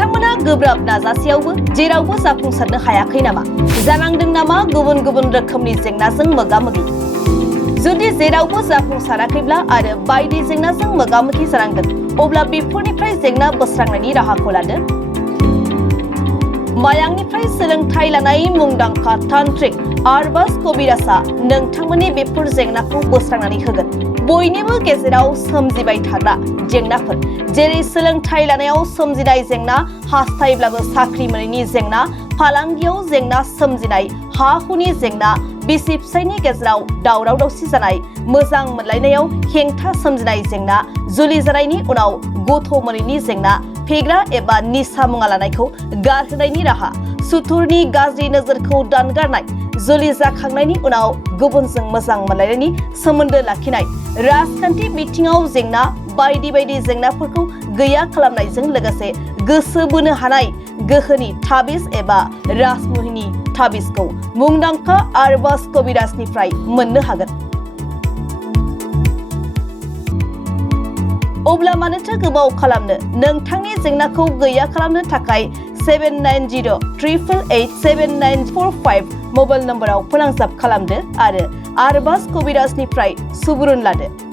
बिथांमोना गोब्राब नाजासेयावबो जेरावबो जाफुंसारनो हायाखै नामा? जानांदों नामा गुबुन गुबुन रोखोमनि जेंनाजों मोगा-मोगि? जुदि जेरावबो जाफुंसाराखैब्ला आरो बायदि जेंनाजों मोगा-मोगि जानांदों, अब्ला बेफोरनिफ्राय जेंना बोस्रांनायनि राहाखौ लादो। मायांनिफ्राय सोलोंथाइ लानाय मुंदांखा तान्त्रिक आरबाज कबिराजआ नोंथांमोननि बेफोर जेंनाखौ बोस्रांनानै होगोन। बयनिबो गेजेराव सोमजिबाय थाग्रा जेंनाफोर, जेरै सोलोंथाइ लानायाव सोमजिनाय जेंना, हास्थायब्लाबो साख्रि मोनैनि जेंना, फालांगियाव जेंना सोमजिनाय, हा-हुनि जेंना, बिसि-फिसायनि गेजेराव दावराव-दावसि जानाय, मोजां मोनलायनायाव हेंथा सोमजिनाय जेंना, जुलि जानायनि उनाव गथ' मोनैनि जेंना, फेग्रा एबा निसा मुवा लानायखौ गारहोनायनि राहा, सुथुरनि गाज्रि नोजोरखौ दानगारनाय, जुलि जाखांनायनि उनाव गुबुनजों मोजां मोनलायनायनि सोमोन्दो लाखिनाय, राजखान्थि बिथिङाव जेंना, बायदि बायदि जेंनाफोरखौ गैया खालामनायजों लोगोसे गोसो बोनो हानाय गोहोनि ताबिज एबा राजमुहिनि ताबिजखौ मुंदांखा आरबाज कबिराजनिफ्राय मोननो हागोन। अब्ला मानोथो गोबाव खालामनो? नोंथांनि जेंनाखौ गैया खालामनो थाखाय 7908887945 मबाइल नम्बराव फोनांजाब खालामदो आरो आरबाज कबिराजनिफ्राय सुबुरुन लादो।